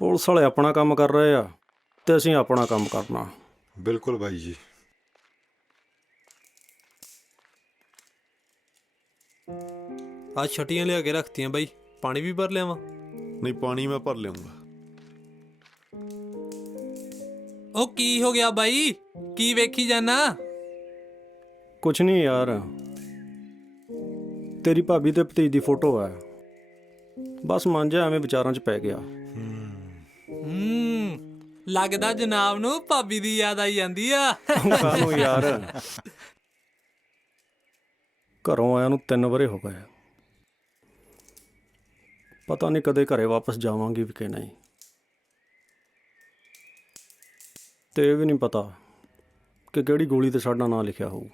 Police ਵਾਲੇ ਆਪਣਾ ਕੰਮ ਕਰ ਰਹੇ ਆ ਤੇ ਅਸੀਂ ਆਪਣਾ ਕੰਮ ਕਰਨਾ। ਬਿਲਕੁਲ ਬਾਈ ਜੀ। आज छटियां लिया के रखती हैं भाई, पानी भी भर लिया वहाँ। नहीं, पानी मैं भर लूंगा। ओ की हो गया भाई, की वेखी जाना? ਕੁਛ ਨਹੀਂ ਯਾਰ, ਤੇਰੀ ਭਾਬੀ ਤੇ ਭਤੀਜ ਦੀ ਫੋਟੋ ਆ, ਬਸ ਮਨ ਜਿਹਾ ਐਵੇਂ ਵਿਚਾਰਾਂ 'ਚ ਪੈ ਗਿਆ। लगदा जनाब नूं भाभी दी याद आई जांदी आ। ਕਾਹਨੂੰ ਯਾਰ, ਘਰੋਂ ਆਇਆ ਨੂੰ 3 ਵਰੇ ਹੋ ਗਏ, ਪਤਾ ਨਹੀਂ ਕਦੇ ਘਰੇ ਵਾਪਸ ਜਾਵਾਂਗੀ ਵੀ ਕਿ ਨਹੀਂ, ਤੇ ਇਹ ਵੀ ਨਹੀਂ ਪਤਾ ਕਿ ਕਿਹੜੀ ਗੋਲੀ ਤੇ ਸਾਡਾ ਨਾਂ ਲਿਖਿਆ ਹੋਊ।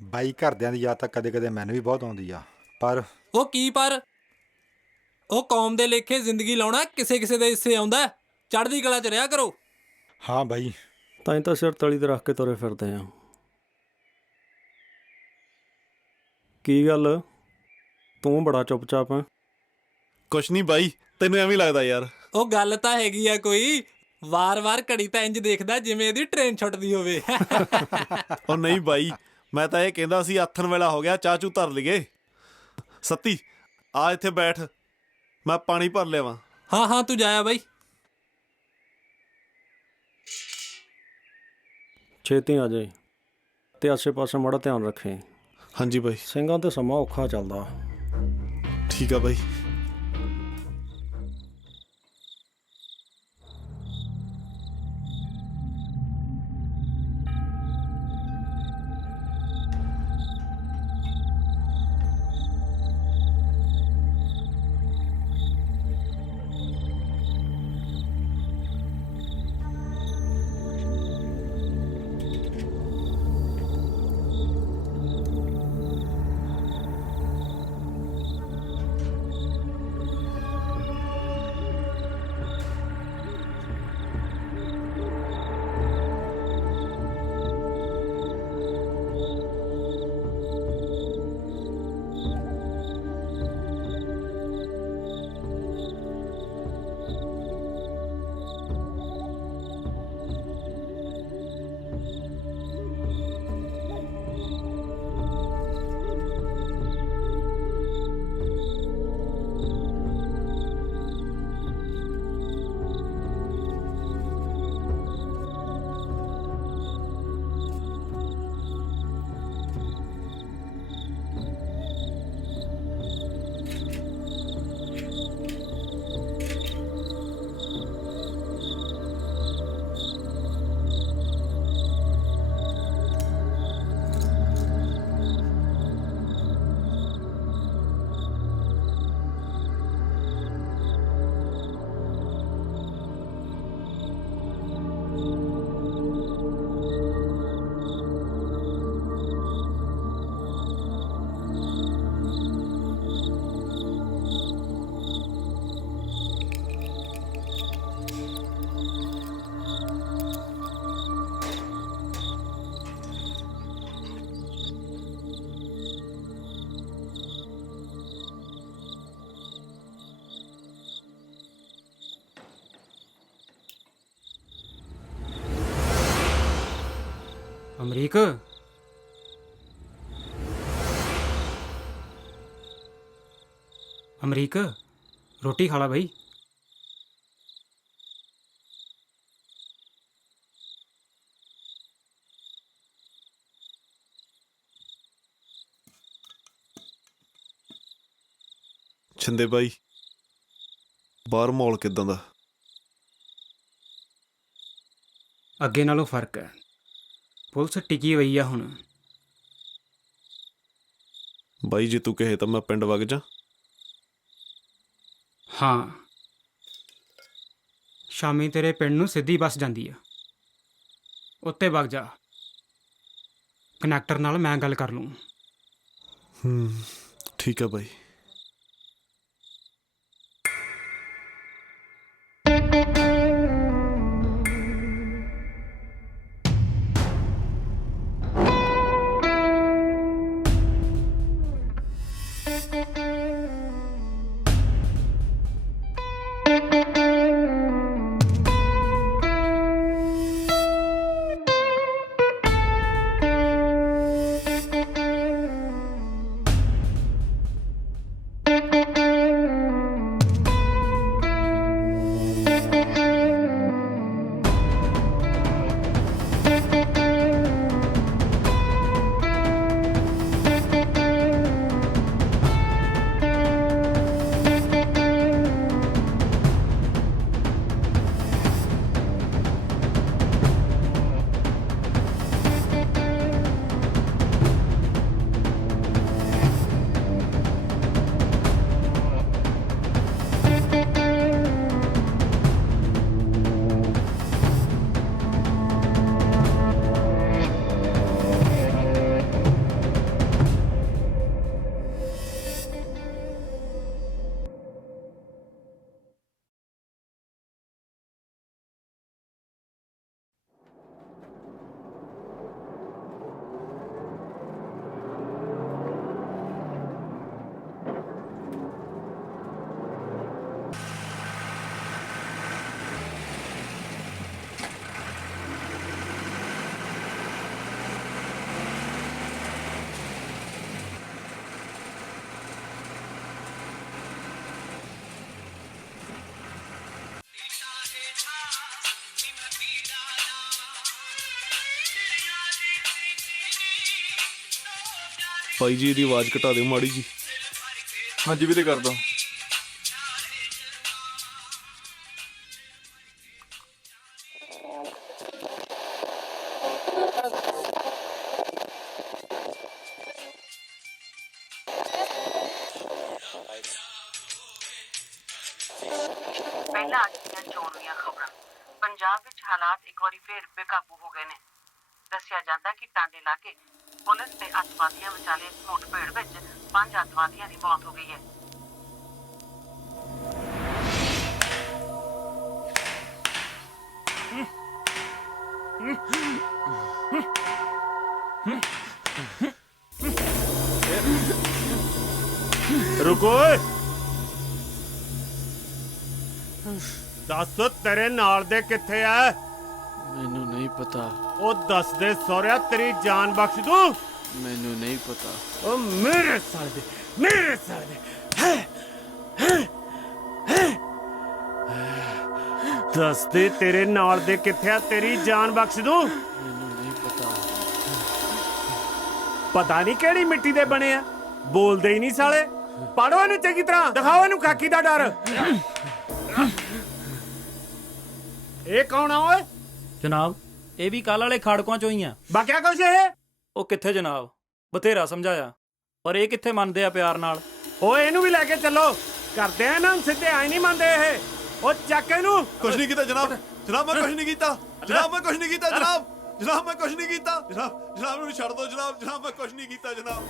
ਬਾਈ ਘਰਦਿਆਂ ਦੀ ਯਾਦ ਤਾਂ ਕਦੇ ਕਦੇ ਮੈਨੂੰ ਵੀ ਬਹੁਤ ਆਉਂਦੀ ਆ, ਪਰ ਉਹ ਕੀ ਪਰ ਉਹ ਕੌਮ ਦੇ ਲੇਖੇ ਜ਼ਿੰਦਗੀ ਲਾਉਣਾ ਕਿਸੇ ਕਿਸੇ ਦੇ ਹਿੱਸੇ ਆਉਂਦਾ। ਚੜ੍ਹਦੀ ਕਲਾ 'ਚ ਰਿਹਾ ਕਰੋ। ਹਾਂ ਬਾਈ, ਤਾਂ ਹੀ ਤਾਂ ਸਿਰ ਤਲੀ ਤੇ ਰੱਖ ਕੇ ਤੁਰੇ ਫਿਰਦੇ ਆ। ਕੀ ਗੱਲ, ਤੂੰ ਬੜਾ ਚੁੱਪਚਾਪ ਆ। कुछ नहीं भाई, तेनू एवें लगदा यार। ਉਹ ਗੱਲ ਤਾਂ ਹੈਗੀ ਆ ਕੋਈ, ਵਾਰ-ਵਾਰ ਘੜੀ ਤਾਂ ਇੰਜ ਦੇਖਦਾ ਜਿਵੇਂ ਇਹਦੀ ਟ੍ਰੇਨ ਛੁੱਟਦੀ ਹੋਵੇ। और नहीं भाई, मैं तो ये कहंदा सी आथन वेला हो गया, चाह चू धर लीए। सत्ती आ इत्थे बैठ, मैं पानी भर लियावां। ਹਾਂ ਹਾਂ ਤੂੰ ਜਾਇਆ ਬਾਈ। ਛੇਤੀ ਆ ਜਾਏ ਤੇ ਆਸੇ-ਪਾਸੇ ਮਾੜਾ ਧਿਆਨ ਰੱਖੇ। हाँ जी भाई। ਸਿੰਘਾਂ ਤੇ ਸਮਾਂ ਔਖਾ ਚੱਲਦਾ। ठीक है भाई। ਅਮਰੀਕ, ਅਮਰੀਕ ਰੋਟੀ ਖਾ ਲਾ ਬਈ। छिंदे भाई, बाहर माहौल किदां दा? ਅੱਗੇ ਨਾਲੋਂ ਫਰਕ ਹੈ, ਪੁਲਿਸ ਟਿਕੀ ਹੋਈ ਆ ਹੁਣ। भाई जे तू कहे तो मैं पिंड वग जा। ਹਾਂ, ਸ਼ਾਮੀ ਤੇਰੇ ਪਿੰਡ ਨੂੰ ਸਿੱਧੀ ਬੱਸ ਜਾਂਦੀ ਆ, ਉੱਤੇ ਵਗ ਜਾ। ਕਨੈਕਟਰ ਨਾਲ ਮੈਂ ਗੱਲ ਕਰ ਲੂੰ। ठीक है भाई। ਭਾਈ ਜੀ ਇਹਦੀ ਆਵਾਜ਼ ਘਟਾ ਦਿਓ ਮਾੜੀ ਜੀ। ਹਾਂਜੀ ਵੀਰੇ ਕਰਦਾ। ਪਹਿਲਾਂ ਅੱਜ ਦੀਆਂ ਚੋਣ ਦੀਆਂ ਖਬਰਾਂ। ਪੰਜਾਬ ਵਿੱਚ ਹਾਲਾਤ ਇੱਕ ਵਾਰੀ ਫੇਰ ਬੇਕਾਬੂ ਹੋ ਗਏ ਨੇ। ਦੱਸਿਆ ਜਾਂਦਾ ਕਿ ਟਾਂਡੇ ਲਾਗੇ ਪੁਲਿਸ ਤੇ ਅੱਤਵਾਦੀਆਂ ਵਿਚਾਲੇ ਮੁੱਠਭੇੜ ਵਿੱਚ 5 ਅੱਤਵਾਦੀਆਂ ਦੀ ਮੌਤ ਹੋ ਗਈ ਹੈ। ਰੁਕੋ ਓਏ। ਦੱਸ ਤੇਰੇ ਨਾਲ ਦੇ ਕਿੱਥੇ ਆ? ਮੈਨੂੰ ਨਹੀਂ ਪਤਾ। ਉਹ ਦੱਸ ਦੇ ਸਹੁਰਿਆ, ਤੇਰੀ ਜਾਨ ਬਖਸ਼ ਦੂੰ। ਮੈਨੂੰ ਨਹੀਂ ਪਤਾ। ਉਹ ਮੇਰੇ ਸਾਲ ਦੇ ਦੱਸ ਦੇ ਤੇਰੇ ਨਾਲ ਦੇ ਕਿੱਥੇ ਆ, ਤੇਰੀ ਜਾਨ ਬਖਸ਼ ਦੂੰ। ਮੈਨੂੰ ਨਹੀਂ ਪਤਾ। ਪਤਾ ਨਹੀਂ ਕਿਹੜੀ ਮਿੱਟੀ ਦੇ ਬਣੇ ਆ, ਬੋਲਦੇ ਹੀ ਨਹੀਂ ਸਾਲੇ। ਪੜੋ ਇਹਨੂੰ ਚੰਗੀ ਤਰ੍ਹਾਂ, ਦਿਖਾਓ ਇਹਨੂੰ ਕਾਕੀ ਦਾ ਡਰ। ਇਹ ਕੌਣ ਆ ਓਏ? ਜਨਾਬ ਇਹ ਵੀ ਕੱਲ ਵਾਲੇ ਖਾੜਕੂਆਂ ਚੋਂ ਹੀ ਆ। ਬਾਕਿਆ ਕੁਛ ਇਹ? ਉਹ ਕਿੱਥੇ ਜਨਾਬ, ਬਥੇਰਾ ਸਮਝਾਇਆ ਪਰ ਇਹ ਕਿੱਥੇ ਮੰਨਦੇ ਆ ਪਿਆਰ ਨਾਲ। ਓਏ ਇਹਨੂੰ ਵੀ ਲੈ ਕੇ ਚੱਲੋ, ਕਰਦੇ ਆ ਨਾ ਸਿੱਧੇ ਆਈ ਨਹੀਂ ਮੰਨਦੇ ਇਹ। ਉਹ ਚੱਕ ਇਹਨੂੰ। ਕੁਛ ਨਹੀਂ ਕੀਤਾ ਜਨਾਬ। ਜਨਾਬ ਮੈਂ ਕੁਛ ਨਹੀਂ ਕੀਤਾ। ਜਨਾਬ ਮੈਂ ਕੁਛ ਨਹੀਂ ਕੀਤਾ। ਜਨਾਬ ਮੈਂ ਕੁਛ ਨਹੀਂ ਕੀਤਾ। ਜਨਾਬ ਨੂੰ ਛੱਡ ਦਿਓ ਜਨਾਬ। ਜਨਾਬ ਮੈਂ ਕੁਛ ਨਹੀਂ ਕੀਤਾ ਜਨਾਬ।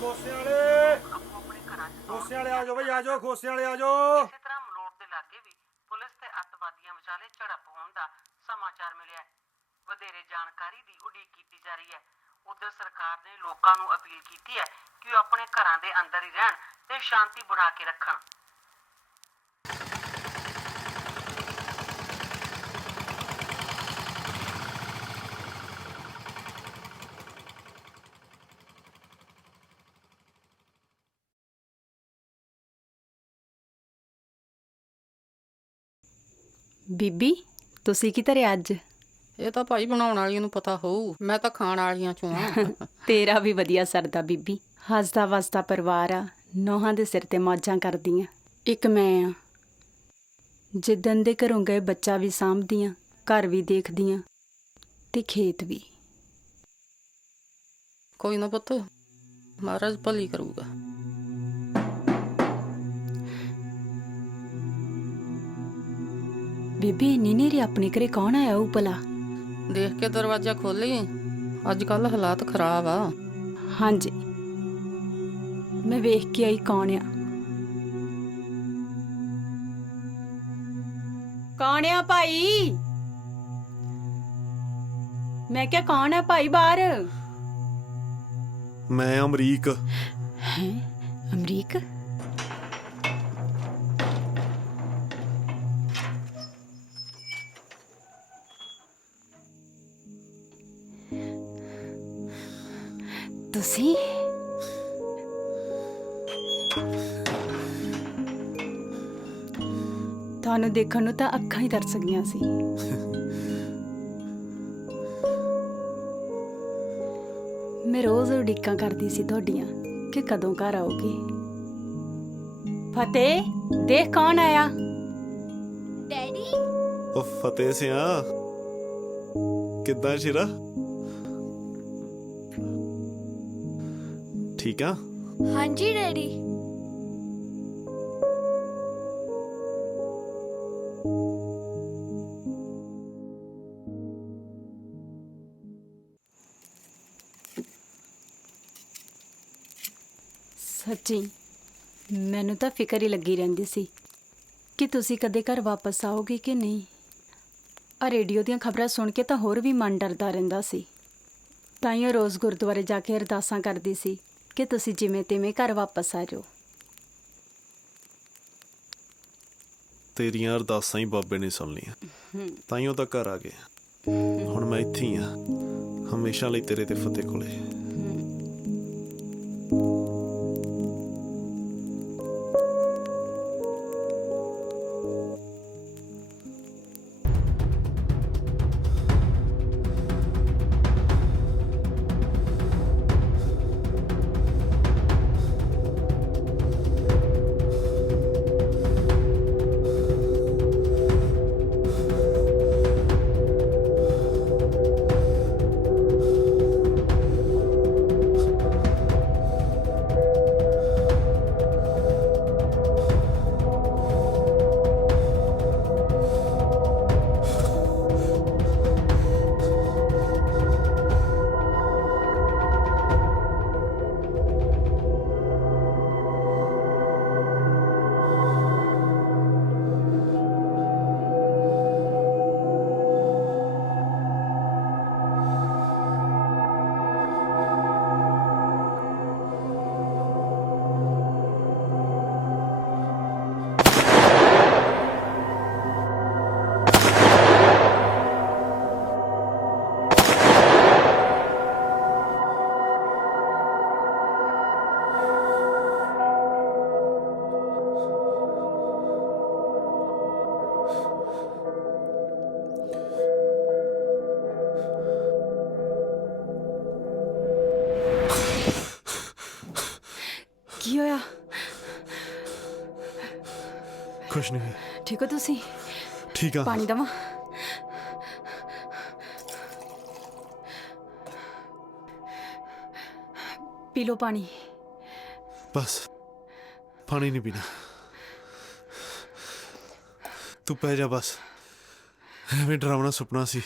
ਖੋਸੇ ਵਾਲੇ ਆ ਜਾਓ ਬਈ, ਆ ਜਾਓ ਖੋਸੇ ਵਾਲੇ ਆ ਜਾਓ। ਇਸੇ ਤਰ੍ਹਾਂ ਮਲੋਟ ਦੇ ਲਾਗੇ ਵੀ ਪੁਲਿਸ ਤੇ ਅੱਤਵਾਦੀਆਂ ਵਿਚਾਲੇ ਝੜਪ ਹੋਣ ਦਾ ਸਮਾਚਾਰ ਮਿਲਿਆ ਹੈ। ਵਧੇਰੇ ਜਾਣਕਾਰੀ ਦੀ ਉਡੀਕ ਕੀਤੀ ਜਾ ਰਹੀ ਹੈ। ਉਧਰ ਸਰਕਾਰ ਨੇ ਲੋਕਾਂ ਨੂੰ ਅਪੀਲ ਕੀਤੀ ਹੈ ਕਿ ਉਹ ਆਪਣੇ ਘਰਾਂ ਦੇ ਅੰਦਰ ਹੀ ਰਹਿਣ ਤੇ ਸ਼ਾਂਤੀ ਬਣਾ ਕੇ ਰੱਖਣ। ਬੀਬੀ ਤੁਸੀਂ ਕੀ ਧਰਿਆ ਅੱਜ? ਇਹ ਤਾਂ ਭਾਈ ਬਣਾਉਣ ਵਾਲੀਆਂ ਨੂੰ ਪਤਾ ਹੋਊ, ਮੈਂ ਤਾਂ ਖਾਣ ਵਾਲੀਆਂ ਚੋਂ ਆ। ਤੇਰਾ ਵੀ ਵਧੀਆ ਸਰਦਾ ਬੀਬੀ। ਹੱਸਦਾ ਵਸਦਾ ਪਰਿਵਾਰ ਆ, ਨੋਹਾਂ ਦੇ ਸਿਰ ਤੇ ਮੌਜਾਂ ਕਰਦੀਆਂ। ਇੱਕ ਮੈਂ ਆ, ਜਿੱਦਣ ਦੇ ਘਰੋਂ ਗਏ ਬੱਚਾ ਵੀ ਸਾਂਭਦੀਆਂ, ਘਰ ਵੀ ਦੇਖਦੀਆਂ ਤੇ ਖੇਤ ਵੀ। ਕੋਈ ਨਾ ਪੁੱਤ, ਮਹਾਰਾਜ ਭਲੀ ਕਰੂਗਾ। ਬੀਬੀ ਇੰਨੀ ਨੇਰੀ ਆਪਣੇ ਘਰੇ ਕੌਣ ਆਇਆ ਉਹ ਭਲਾ? ਦੇਖ ਕੇ ਦਰਵਾਜ਼ਾ ਖੋਲੀ, ਅੱਜ ਕੱਲ ਹਾਲਾਤ ਖਰਾਬ ਆ। ਹਾਂਜੀ ਮੈਂ ਵੇਖ ਕੇ ਆਈ ਕੌਣ ਆ। ਕੌਣ ਆ ਭਾਈ? ਮੈਂ ਕਿਹਾ ਕੌਣ ਆ ਭਾਈ ਬਾਹਰ? ਮੈਂ ਅਮਰੀਕ। ਹੈ ਅਮਰੀਕ? ਤੁਸੀਂ? ਤੁਹਾਨੂੰ ਦੇਖਣ ਨੂੰ ਤਾਂ ਅੱਖਾਂ ਹੀ ਤਰਸ ਗਈਆਂ ਸੀ। ਮੈਂ ਰੋਜ਼ ਉਡੀਕਾਂ ਕਰਦੀ ਸੀ ਤੁਹਾਡੀਆਂ ਕਿ ਕਦੋਂ ਘਰ ਆਓਗੇ। ਫਤਿਹ ਦੇਖ ਕੌਣ ਆਇਆ। ਡੈਡੀ ਉਹ ਫਤਿਹ ਸਿਆ, ਕਿੱਦਾਂ ਸ਼ਿਰਾ? ਠੀਕ ਆ? ਹਾਂਜੀ ਡੈਡੀ। ਸੱਚੀ ਮੈਨੂੰ ਤਾਂ ਫਿਕਰ ਹੀ ਲੱਗੀ ਰਹਿੰਦੀ ਸੀ ਕਿ ਤੁਸੀਂ ਕਦੇ ਘਰ ਵਾਪਸ ਆਓਗੇ ਕਿ ਨਹੀਂ। ਆ ਰੇਡੀਓ ਦੀਆਂ ਖਬਰਾਂ ਸੁਣ ਕੇ ਤਾਂ ਹੋਰ ਵੀ ਮਨ ਡਰਦਾ ਰਹਿੰਦਾ ਸੀ। ਤਾਈਓ ਰੋਜ਼ ਗੁਰਦੁਆਰੇ ਜਾ ਕੇ ਅਰਦਾਸਾਂ ਕਰਦੀ ਸੀ ਕਿ ਤੁਸੀਂ ਜਿਵੇਂ ਤਿਵੇਂ ਘਰ ਵਾਪਸ ਆ ਜਾਓ। ਤੇਰੀਆਂ ਅਰਦਾਸਾਂ ਹੀ ਬਾਬੇ ਨੇ ਸੁਣ ਲਈਆਂ, ਤਾਈਓ ਤਾਂ ਘਰ ਆ ਗਏ। ਹੁਣ ਮੈਂ ਇੱਥੇ ਹੀ ਆ, ਹਮੇਸ਼ਾ ਲਈ ਤੇਰੇ ਤੇ ਫਤਿਹ ਕੋਲੇ। ਕੀ ਹੋਇਆ? ਕੁਛ ਨਹੀਂ। ਠੀਕ ਹੋ ਤੁਸੀਂ? ਠੀਕ ਆ। ਪਾਣੀ ਦਵਾਂ? ਪੀ ਲਓ ਪਾਣੀ। ਬਸ ਪਾਣੀ ਨਹੀਂ ਪੀਣਾ। ਤੂੰ ਪੈ ਜਾ ਬਸ। ਐਵੇਂ ਡਰਾਵਣਾ ਸੁਪਨਾ ਸੀ।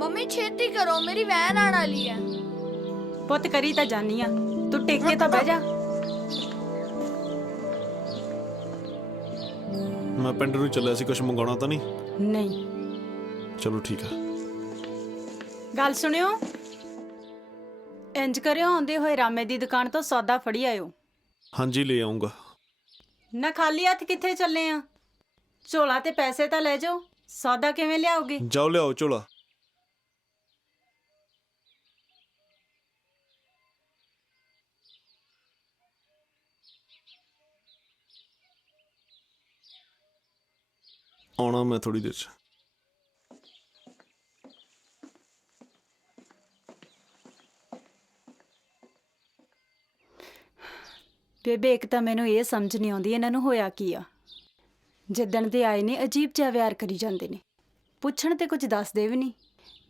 ਮੰਮੀ ਛੇਤੀ ਕਰੋ, ਮੇਰੀ ਵੈਨ ਆਣ ਵਾਲੀ ਹੈ। ਪੁੱਤ ਕਰੀ ਤਾਂ ਜਾਨੀ ਆ, ਤੂੰ ਟਿਕ ਕੇ ਤਾਂ ਬਹਿ ਜਾ। ਮੈਂ ਪਿੰਡ ਨੂੰ ਚੱਲਿਆ ਸੀ, ਕੁਝ ਮੰਗਾਉਣਾ ਤਾਂ ਨਹੀਂ? ਨਹੀਂ। ਚਲੋ ਠੀਕ ਆ। ਗੱਲ ਸੁਣਿਓ, ਇੰਜ ਕਰਿਓ, ਆਉਂਦੇ ਹੋਏ ਰਾਮੇ ਦੀ ਦੁਕਾਨ ਤੋਂ ਸੌਦਾ ਫੜੀ ਆਇਓ। ਹਾਂਜੀ ਲੈ ਆਉਂਗਾ। ਨਾ ਖਾਲੀ ਹੱਥ ਕਿੱਥੇ ਚੱਲੇ ਆ? ਝੋਲਾ ਤੇ ਪੈਸੇ ਤਾਂ ਲੈ ਜਾਓ, ਸੌਦਾ ਕਿਵੇਂ ਲਿਆਓਗੇ? ਜਾਓ ਲਿਆਓ ਝੋਲਾ। ਆਉਣਾ ਮੈਂ ਥੋੜੀ ਦੇਰ ਚ। ਬੇਬੇ ਇੱਕ ਤਾਂ ਮੈਨੂੰ ਇਹ ਸਮਝ ਨਹੀਂ ਆਉਂਦੀ ਇਹਨਾਂ ਨੂੰ ਹੋਇਆ ਕੀ ਆ। ਜਿੱਦਣ ਦੇ ਆਏ ਨੇ ਅਜੀਬ ਜਿਹਾ ਵਿਹਾਰ ਕਰੀ ਜਾਂਦੇ ਨੇ, ਪੁੱਛਣ ਤੇ ਕੁਝ ਦੱਸਦੇ ਵੀ ਨਹੀਂ।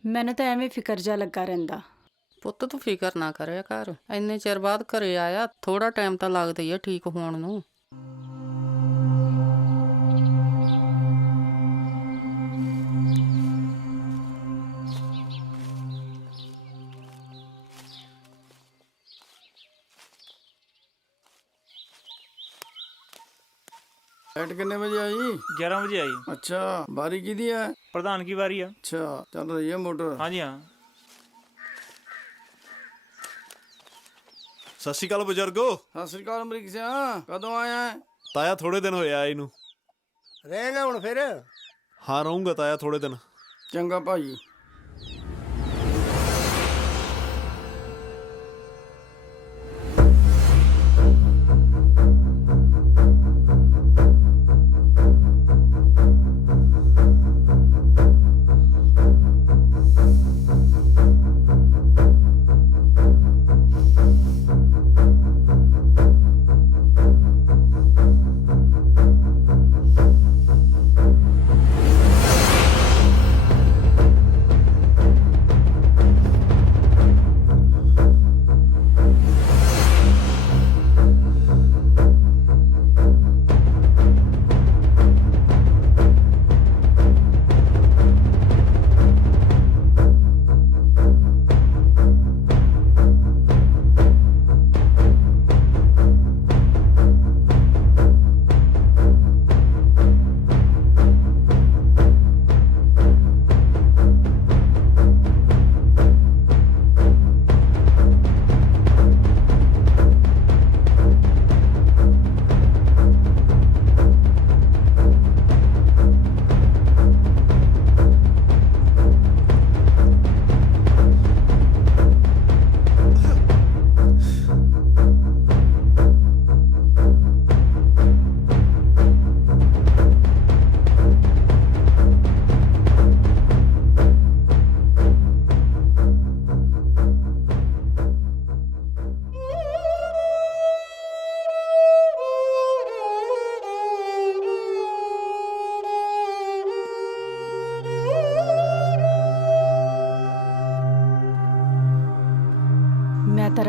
ਮੈਨੂੰ ਤਾਂ ਐਵੇਂ ਫਿਕਰ ਜਿਹਾ ਲੱਗਾ ਰਹਿੰਦਾ। ਪੁੱਤ ਤੂੰ ਫਿਕਰ ਨਾ ਕਰਿਆ ਕਰ, ਇੰਨੇ ਚਿਰ ਬਾਅਦ ਘਰੇ ਆਇਆ, ਥੋੜਾ ਟਾਈਮ ਤਾਂ ਲੱਗਦਾ ਹੀ ਆ ਠੀਕ ਹੋਣ ਨੂੰ। ਲਾਈਟ ਕਿੰਨੇ ਵਜੇ ਆਈ? 11 ਵਜੇ ਆਈ। ਅੱਛਾ, ਬਾਰੀ ਕਿਹਦੀ ਹੈ? ਪ੍ਰਧਾਨ ਕੀ ਵਾਰੀ ਆ। ਅੱਛਾ, ਚੱਲ ਰਹੀ ਹੈ ਮੋਟਰ। ਹਾਂਜੀ ਹਾਂ। ਸਤਿ ਸ਼੍ਰੀ ਅਕਾਲ ਬਜ਼ੁਰਗੋ। ਸਤਿ ਸ੍ਰੀ ਅਕਾਲ ਅਮਰੀਕ ਸਿਆ, ਕਦੋਂ ਆਇਆ? ਤਾਇਆ ਥੋੜੇ ਦਿਨ ਹੋਏ ਆਏ ਨੂੰ। ਰਹੇਗਾ ਹੁਣ ਫਿਰ? ਹਾਂ ਰਹੂੰਗਾ ਤਾਇਆ ਥੋੜੇ ਦਿਨ। ਚੰਗਾ ਭਾਈ।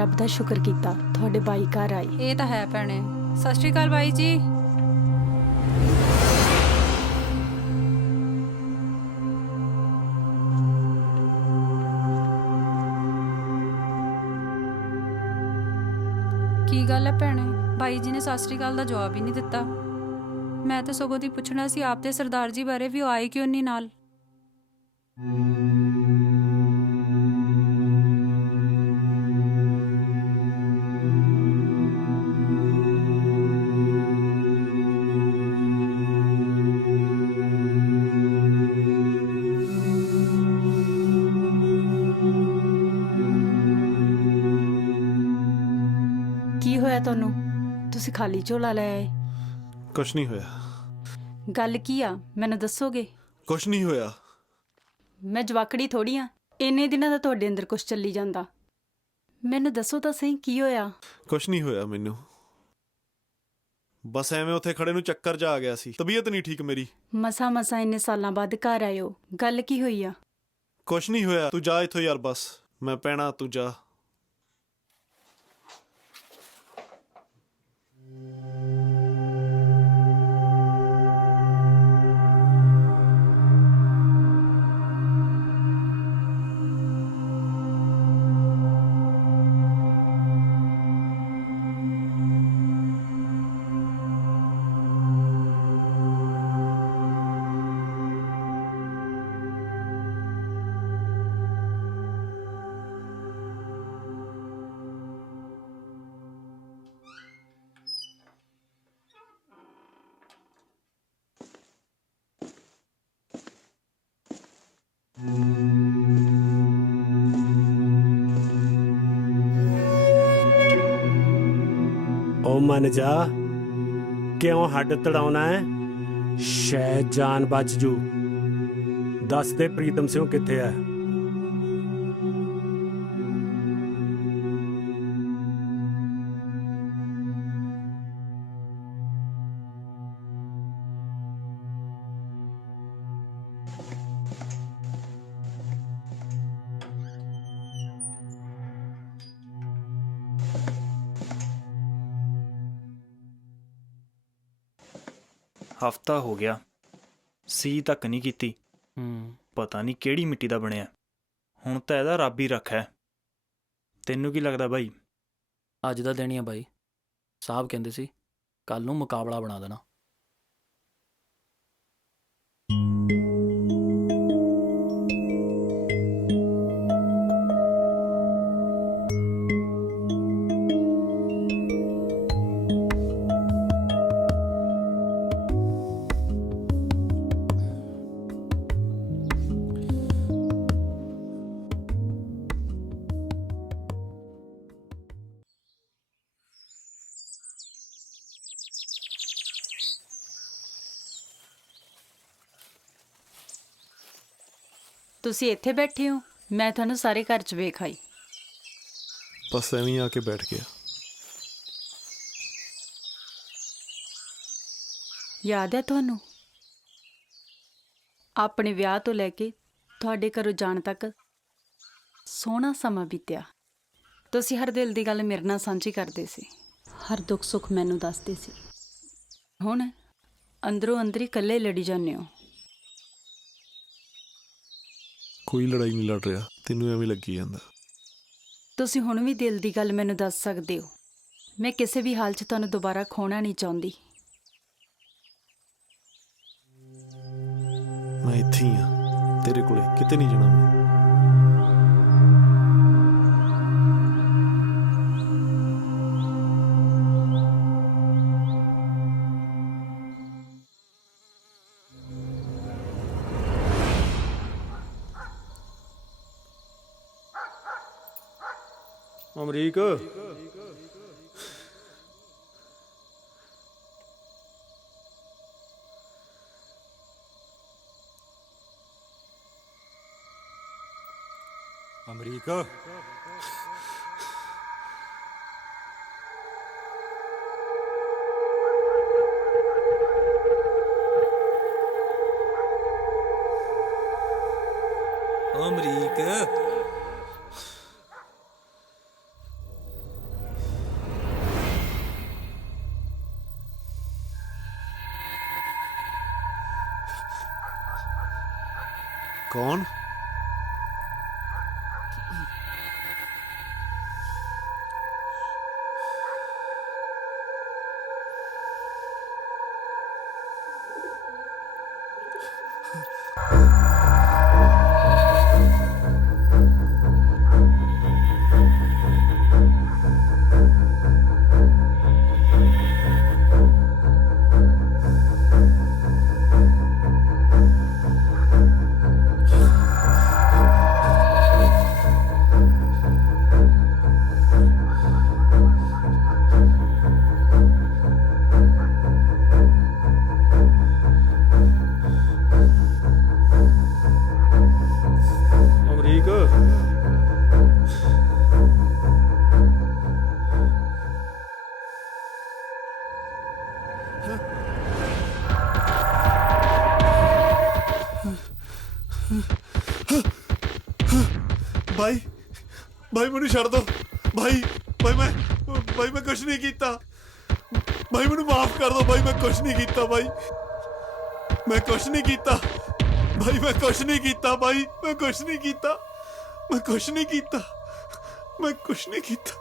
ਰੱਬ ਦਾ ਸ਼ੁਕਰ ਕੀਤਾ ਤੁਹਾਡੇ ਬਾਈ ਘਰ ਆਈ। ਇਹ ਤਾਂ ਹੈ ਭੈਣੇ। ਸਤਿ ਸ਼੍ਰੀ ਅਕਾਲ ਬਾਈ ਜੀ। ਕੀ ਗੱਲ ਹੈ ਭੈਣੇ, ਬਾਈ ਜੀ ਨੇ ਸਤਿ ਸ਼੍ਰੀ ਅਕਾਲ ਦਾ ਜਵਾਬ ਹੀ ਨਹੀਂ ਦਿੱਤਾ। ਮੈਂ ਤਾਂ ਸਗੋਂ ਦੀ ਪੁੱਛਣਾ ਸੀ ਆਪ ਦੇ ਸਰਦਾਰ ਜੀ ਬਾਰੇ ਵੀ, ਉਹ ਆਏ ਕਿਉਂ ਨਹੀਂ ਨਾਲ? ਕੀ ਹੋਇਆ ਤੁਹਾਨੂੰ? ਤੁਸੀਂ ਖਾਲੀ ਝੋਲਾ ਲੈ ਆਏ। ਕੁਛ ਨਹੀਂ ਹੋਇਆ। ਗੱਲ ਕੀ ਆ, ਮੈਨੂੰ ਦੱਸੋਗੇ? ਕੁਛ ਨਹੀਂ ਹੋਇਆ। ਮੈਂ ਜਵਾਕੜੀ ਥੋੜੀ ਆ, ਇੰਨੇ ਦਿਨਾਂ ਦਾ ਤੁਹਾਡੇ ਅੰਦਰ ਕੁਛ ਚੱਲੀ ਜਾਂਦਾ। ਮੈਨੂੰ ਦੱਸੋ ਤਾਂ ਸਹੀ ਕੀ ਹੋਇਆ? ਕੁਛ ਨਹੀਂ ਹੋਇਆ ਮੈਨੂੰ, ਬਸ ਐਵੇਂ ਉੱਥੇ ਖੜੇ ਨੂੰ ਚੱਕਰ ਜਾ ਆ ਗਿਆ ਸੀ। ਤਬੀਅਤ ਨਹੀਂ ਠੀਕ ਮੇਰੀ। ਮਸਾਂ ਇੰਨੇ ਸਾਲਾਂ ਬਾਅਦ ਘਰ ਆਇਓ, ਗੱਲ ਕੀ ਹੋਈ ਆ? ਕੁਛ ਨਹੀਂ ਹੋਇਆ, ਤੂੰ ਜਾ ਇੱਥੋਂ ਯਾਰ, ਬਸ ਮੈਂ ਪੈਣਾ, ਤੂੰ ਜਾ। ਓ ਮਨ ਜਾ, ਕਿਉਂ ਹੱਡ ਤੜਾਉਣਾ ਹੈ? ਸ਼ਾਇਦ ਜਾਨ ਬਚ ਜੂ। ਦੱਸ ਦੇ ਪ੍ਰੀਤਮ ਸਿੰਘ ਕਿੱਥੇ ਹੈ? ਹਫਤਾ ਹੋ ਗਿਆ, ਸੀ ਤੱਕ ਨਹੀਂ ਕੀਤੀ। ਪਤਾ ਨਹੀਂ ਕਿਹੜੀ ਮਿੱਟੀ ਦਾ ਬਣਿਆ। ਹੁਣ ਤਾਂ ਇਹਦਾ ਰੱਬ ਹੀ ਰੱਖਾ ਹੈ। ਤੈਨੂੰ ਕੀ ਲੱਗਦਾ ਬਾਈ? ਅੱਜ ਦਾ ਦਿਨ ਹੀ ਆ ਬਾਈ, ਸਾਹਿਬ ਕਹਿੰਦੇ ਸੀ ਕੱਲ ਨੂੰ ਮੁਕਾਬਲਾ ਬਣਾ ਦੇਣਾ। ਤੁਸੀਂ ਇੱਥੇ ਬੈਠੇ ਹੋ? ਮੈਂ ਤੁਹਾਨੂੰ ਸਾਰੇ ਘਰ 'ਚ ਵੇਖ ਆਈ। ਬਸ ਐਵੇਂ ਆ ਕੇ ਬੈਠ ਗਿਆ। ਯਾਦ ਹੈ ਤੁਹਾਨੂੰ? ਆਪਣੇ ਵਿਆਹ ਤੋਂ ਲੈ ਕੇ ਤੁਹਾਡੇ ਘਰੋਂ ਜਾਣ ਤੱਕ ਸੋਹਣਾ ਸਮਾਂ ਬੀਤਿਆ। ਤੁਸੀਂ ਹਰ ਦਿਲ ਦੀ ਗੱਲ ਮੇਰੇ ਨਾਲ ਸਾਂਝੀ ਕਰਦੇ ਸੀ, ਹਰ ਦੁੱਖ ਸੁੱਖ ਮੈਨੂੰ ਦੱਸਦੇ ਸੀ। ਹੁਣ ਅੰਦਰੋਂ ਅੰਦਰ ਹੀ ਇਕੱਲੇ ਲੜੀ ਜਾਂਦੇ ਹੋ। ਕੋਈ ਲੜਾਈ ਨਹੀਂ ਲੜ ਰਿਹਾ, ਤੈਨੂੰ ਐਵੇਂ ਲੱਗੀ ਜਾਂਦਾ। ਤੁਸੀਂ ਹੁਣ ਵੀ ਦਿਲ ਦੀ ਗੱਲ ਮੈਨੂੰ ਦੱਸ ਸਕਦੇ ਹੋ। ਮੈਂ ਕਿਸੇ ਵੀ ਹਾਲ 'ਚ ਤੁਹਾਨੂੰ ਦੁਬਾਰਾ ਖੋਣਾ ਨਹੀਂ ਚਾਹੁੰਦੀ। ਮੈਂ ਇੱਥੇ ਹੀ ਆ ਤੇਰੇ ਕੋਲੇ, ਕਿਤੇ ਨਹੀਂ ਜਾਣਾ ਮੈਂ। ਅਮਰੀਕ, ਅਮਰੀਕ, ਓ ਅਮਰੀਕ, कौन? ਅਮਰੀਕ भाई भाई मैनू छड़ दो भाई भाई मैं कुछ नहीं कीता भाई मैनू माफ कर दो भाई मैं कुछ नहीं कीता भाई मैं कुछ नहीं कीता भाई मैं कुछ नहीं कीता भाई मैं कुछ नहीं कीता मैं कुछ नहीं कीता मैं कुछ नहीं कीता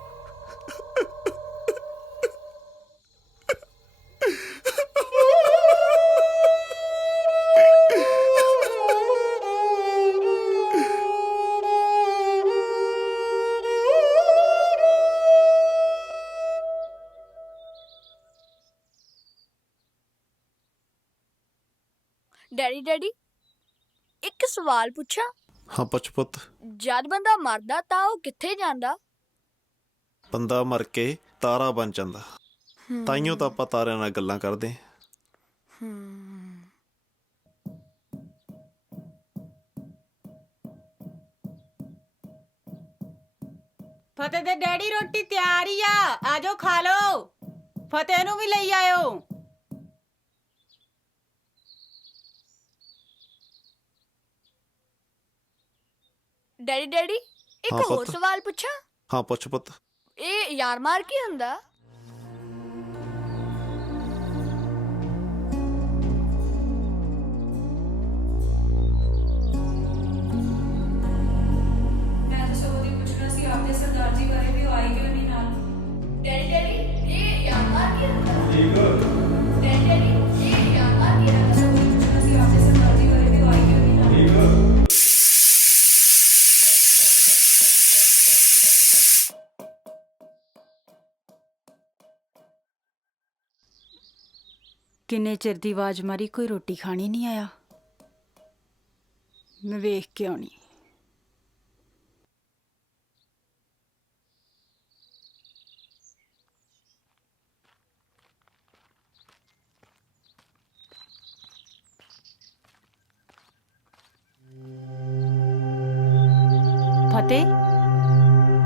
ਡੈਡੀ ਡੈਡੀ ਇੱਕ ਸਵਾਲ ਪੁੱਛਾਂ? हाँ पुछ पुत। ਜਦ ਬੰਦਾ ਮਰਦਾ ਤਾਂ ਉਹ ਕਿੱਥੇ ਜਾਂਦਾ? ਬੰਦਾ ਮਰ ਕੇ ਤਾਰਾ ਬਣ ਜਾਂਦਾ। ਤਾਈਓ ਤਾਂ ਆਪਾਂ ਤਾਰਿਆਂ ਨਾਲ ਗੱਲਾਂ ਕਰਦੇ। ਫਤਿਹ ਦੇ ਡੈਡੀ ਰੋਟੀ ਤਿਆਰ ਹੀ ਆ, ਆਜੋ ਖਾ ਲਓ। ਫਤਿਹ ਨੂੰ ਵੀ ਲਈ ਆਇਓ। ਡੈਡੀ ਡੈਡੀ ਇੱਕ ਹਾਂ ਹੋਰ ਪੁੱਤ। ਸਵਾਲ ਪੁੱਛਾਂ? ਹਾਂ ਪੁੱਛ ਪੁੱਤ। ਇਹ ਯਾਰ ਮਾਰ ਕੀ ਹੁੰਦਾ? ਮੈਂ ਤਾਂ ਸਗੋਂ ਦੀ ਪੁੱਛਣਾ ਸੀ ਆਪਦੇ ਸਰਦਾਰ ਜੀ ਬਾਰੇ ਵੀ ਉਹ ਆਏ ਕਿਉਂ ਨਹੀਂ ਨਾਲ? ਡੈਡੀ ਡੈਡੀ ਇਹ ਯਾਰ ਮਾਰ ਕੀ ਹੁੰਦਾ? ਡੈਡੀ ਡੈਡੀ ਇਹ ਯਾਰ ਮਾਰ ਕੀ ਹੁੰਦਾ? ਸਗੋਂ ਦੀ ਪੁੱਛਣਾ ਸੀ ਆਪਦੇ ਸਰਦਾਰ ਜੀ ਬਾਰੇ ਵੀ ਉਹ ਆਏ ਕਿਉਂ ਨਹੀਂ ਨਾਲ? ਕਿੰਨੇ ਚਿਰ ਦੀ ਆਵਾਜ਼ ਮਾਰੀ, ਕੋਈ ਰੋਟੀ ਖਾਣੀ ਨਹੀਂ ਆਇਆ। ਮੈਂ ਵੇਖ ਕੇ ਆਉਣੀ। ਫਤਿਹ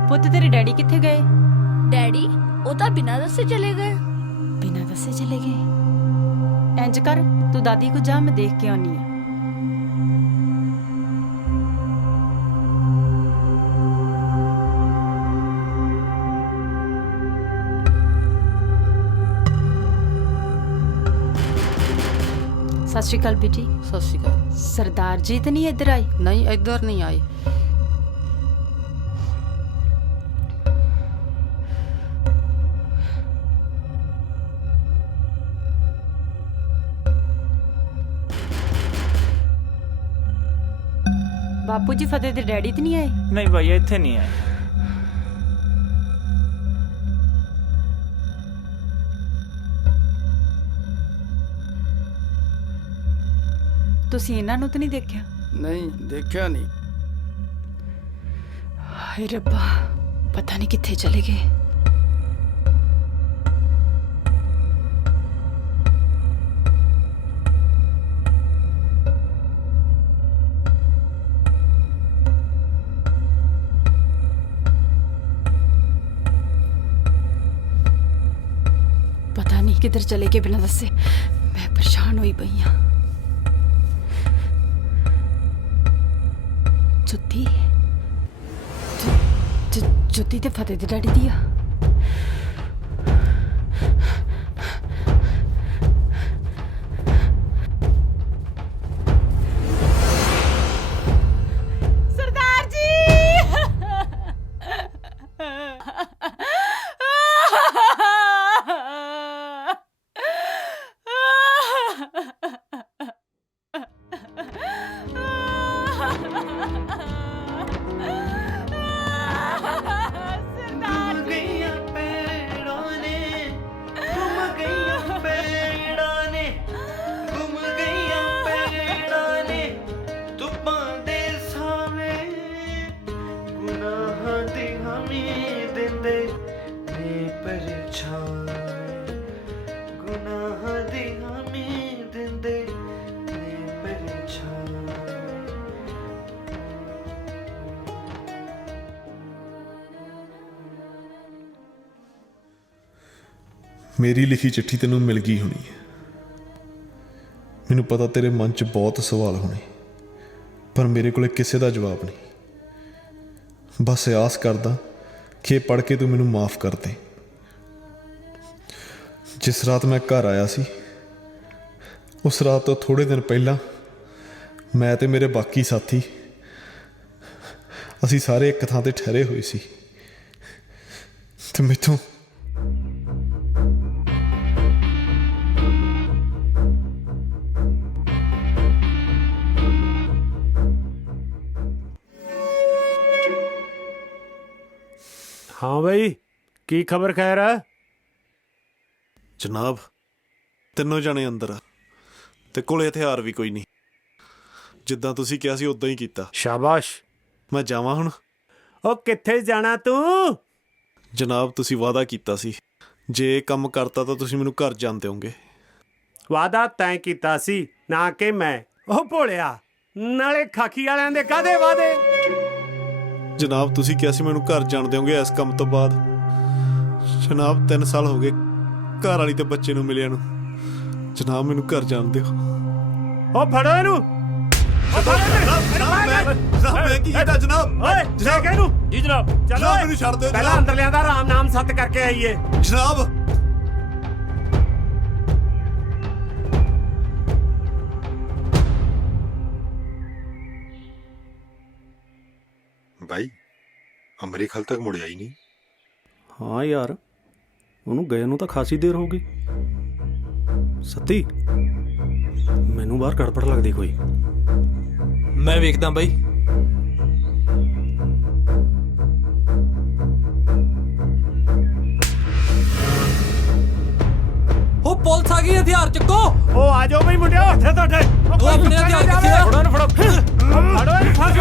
ਪੁੱਤ, ਤੇਰੇ ਡੈਡੀ ਕਿੱਥੇ ਗਏ? ਡੈਡੀ ਉਹ ਤਾਂ ਬਿਨਾਂ ਦੱਸੇ ਚਲੇ ਗਏ। ਬਿਨਾਂ ਦੱਸੇ ਚਲੇ ਗਏ? ਇੰਜ ਕਰ, ਤੂੰ ਦਾਦੀ ਕੋ ਜਾ, ਮੈਂ ਦੇਖ ਕੇ ਆਉਣੀ ਆ। ਸਤਿ ਸ਼੍ਰੀ ਅਕਾਲ ਬੇਟੀ। ਸਤਿ ਸ਼੍ਰੀ ਅਕਾਲ। ਸਰਦਾਰ ਜੀ ਤਾਂ ਨਹੀਂ ਇੱਧਰ ਆਏ? ਨਹੀਂ, ਇੱਧਰ ਨਹੀਂ ਆਏ। ਬਾਪੂ ਜੀ, ਫਤਿਹ ਦੇ ਡੈਡੀ ਤਾਂ ਨਹੀਂ ਆਏ? ਨਹੀਂ ਭਾਈ ਇੱਥੇ ਨਹੀਂ ਆਏ। ਤੁਸੀਂ ਇਹਨਾਂ ਨੂੰ ਤਾਂ ਨਹੀਂ ਦੇਖਿਆ? ਨਹੀਂ ਦੇਖਿਆ ਨਹੀਂ। ਹਾਏ ਰੱਬਾ, ਪਤਾ ਨਹੀਂ ਕਿੱਥੇ ਚਲੇ ਗਏ। ਪਤਾ ਨਹੀਂ ਕਿੱਧਰ ਚਲੇ ਗਏ ਬਿਨਾਂ ਦੱਸੇ। ਮੈਂ ਪਰੇਸ਼ਾਨ ਹੋਈ ਪਈ ਹਾਂ। ਜੁੱਤੀ ਜੁੱਤੀ ਤੇ ਫਤਿਹ ਦੇ ਡੈਡੀ ਦੀ ਆ। ਮੇਰੀ ਲਿਖੀ ਚਿੱਠੀ ਤੈਨੂੰ ਮਿਲ ਗਈ ਹੋਣੀ ਹੈ। ਮੈਨੂੰ ਪਤਾ ਤੇਰੇ ਮਨ 'ਚ ਬਹੁਤ ਸਵਾਲ ਹੋਣੇ, ਪਰ ਮੇਰੇ ਕੋਲੇ ਕਿਸੇ ਦਾ ਜਵਾਬ ਨਹੀਂ। ਬਸ ਆਸ ਕਰਦਾ ਕਿ ਇਹ ਪੜ੍ਹ ਕੇ ਤੂੰ ਮੈਨੂੰ ਮਾफ़ ਕਰ ਦੇ। ਜਿਸ ਰਾਤ ਮੈਂ ਘਰ ਆਇਆ ਸੀ, ਉਸ ਰਾਤ ਤੋਂ ਥੋੜ੍ਹੇ ਦਿਨ ਪਹਿਲਾਂ ਮੈਂ ਤੇ ਮੇਰੇ ਬਾਕੀ ਸਾਥੀ ਅਸੀਂ ਸਾਰੇ ਇੱਕ ਥਾਂ 'ਤੇ ਠਹਿਰੇ ਹੋਏ ਸੀ ਤੇ ਮੈਥੋਂ हाँ भाई की खबर खैर है? ਜਨਾਬ ਤਿੰਨੋਂ ਜਣੇ ਅੰਦਰ ਆ ਤੇ ਕੋਲੇ ਹਥਿਆਰ ਵੀ ਕੋਈ ਨਹੀਂ। ਜਿੱਦਾਂ ਤੁਸੀਂ ਕਿਹਾ ਸੀ ਉਦਾਂ ਹੀ ਕੀਤਾ। शाबाश। ਮੈਂ ਜਾਵਾਂ ਹੁਣ? ओ किथे जाना तू? ਜਨਾਬ ਤੁਸੀਂ ਵਾਅਦਾ ਕੀਤਾ ਸੀ, ਜੇ ਇਹ ਕੰਮ ਕਰਤਾ ਤਾਂ ਤੁਸੀਂ ਮੈਨੂੰ ਘਰ ਜਾਣ ਦਿਓਗੇ। वादा तैं कीता सी ना कि मैं। ओ भोलिया नाले खाकी वालियां दे कादे वादे? ਜਨਾਬ ਤੁਸੀਂ ਕਿਹਾ ਸੀ ਮੈਨੂੰ ਘਰ ਜਾਣ ਦਿਓਗੇ ਇਸ ਕੰਮ ਤੋਂ ਬਾਅਦ। ਜਨਾਬ 3 ਸਾਲ ਹੋ ਗਏ ਘਰ ਵਾਲੀ ਤੇ ਬੱਚੇ ਨੂੰ ਮਿਲਿਆ ਨੂੰ। ਜਨਾਬ ਮੈਨੂੰ ਘਰ ਜਾਣ ਦਿਓ। ओ फड़ो इनू। ਮੈਂ ਕੀ ਕੀਤਾ ਜਨਾਬ? ओए जनाब इनू। जी जनाब। चलो जनाब, मैनू छड़ दो पहला जनाब। अंदर लियांदा राम नाम सत करके आइए। ਜਨਾਬ ਬਾਈ ਅਮਰੀਕ ਹਾਲ ਤੱਕ ਮੁੜਿਆ ਹੀ ਨਹੀਂ। ਹਾਂ ਯਾਰ, ਉਹਨੂੰ ਗਏ ਨੂੰ ਤਾਂ ਖਾਸੀ ਦੇਰ ਹੋ ਗਈ। ਸੱਤੀ ਮੈਨੂੰ ਬਾਹਰ ਗੜਬੜ ਲੱਗਦੀ ਕੋਈ। ਮੈਂ ਵੇਖਦਾ ਬਾਈ। ਉਹ ਪੁਲਿਸ ਆ ਗਈ, ਹਥਿਆਰ ਚੱਕੋ। ओ आ जाओ भाई मुंडिया हथे ਤੁਹਾਡੇ। ਉਹ ਆਪਣੇ ਹਥਿਆਰ ਕਿੱਥੇ ਆ? ਫੜੋ ਇਹਨੂੰ ਫੜੋ। ਫੜੋ ਇਹਨੂੰ ਫੜ।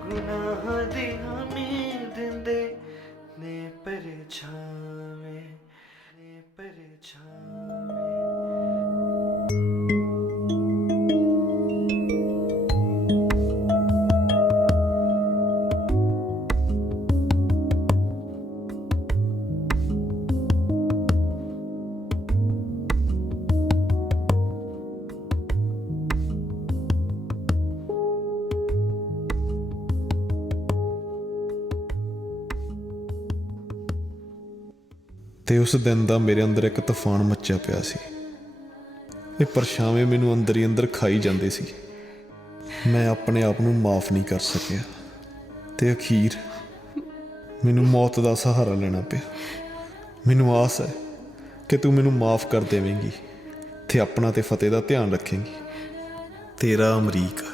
ਗੁਨਾਹ ਦੀ ਹਮੀ ਦਿੰਦੇ ਨੇ ਪਰੇਸ਼ਾਨ। ਤੇ ਉਸ ਦਿਨ ਦਾ ਮੇਰੇ ਅੰਦਰ ਇੱਕ ਤੂਫਾਨ ਮੱਚਿਆ ਪਿਆ ਸੀ। ਇਹ ਪਰਛਾਵੇਂ ਮੈਨੂੰ ਅੰਦਰ ਹੀ ਅੰਦਰ ਖਾਈ ਜਾਂਦੇ ਸੀ। ਮੈਂ ਆਪਣੇ ਆਪ ਨੂੰ ਮਾਫ ਨਹੀਂ ਕਰ ਸਕਿਆ ਤੇ ਅਖੀਰ ਮੈਨੂੰ ਮੌਤ ਦਾ ਸਹਾਰਾ ਲੈਣਾ ਪਿਆ। ਮੈਨੂੰ ਆਸ ਹੈ ਕਿ ਤੂੰ ਮੈਨੂੰ ਮਾਫ ਕਰ ਦੇਵੇਂਗੀ ਤੇ ਆਪਣਾ ਤੇ ਫਤਿਹ ਦਾ ਧਿਆਨ ਰੱਖੇਂਗੀ। ਤੇਰਾ ਅਮਰੀਕ।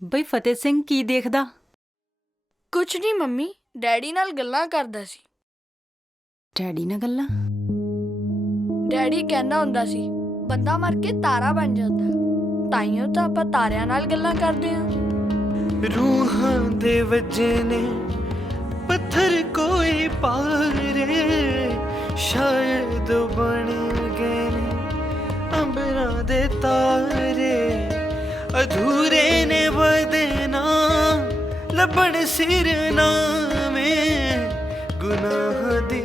ਬਈ ਫਤਿਹ ਸਿੰਘ ਕੀ ਦੇਖਦਾ? ਕੁਛ ਨਹੀਂ ਮੰਮੀ, ਡੈਡੀ ਨਾਲ ਗੱਲਾਂ ਕਰਦਾ ਸੀ। ਡੈਡੀ ਨਾਲ ਗੱਲਾਂ? ਡੈਡੀ ਕਹਿੰਦਾ ਹੁੰਦਾ ਸੀ ਬੰਦਾ ਮਰ ਕੇ ਤਾਰਾ ਬਣ ਜਾਂਦਾ, ਤਾਈਓ ਤਾਂ ਆਪਾਂ ਤਾਰਿਆਂ ਨਾਲ ਗੱਲਾਂ ਕਰਦੇ ਹਾਂ। ਰੂਹਾਂ ਦੇ ਵੱਜੇ ਨੇ ਪੱਥਰ ਕੋਈ ਪਾਰੇ, ਸ਼ਾਇਦ ਬਣ ਗਏ ਨੇ ਅੰਬਰਾਂ ਦੇ ਤਾਰੇ। ਅਧੂਰੇ ਨੇ ਵਦਨਾ ਲੱਭਣ ਸਿਰ ਨਾਵੇਂ, ਗੁਨਾਹ ਦੀ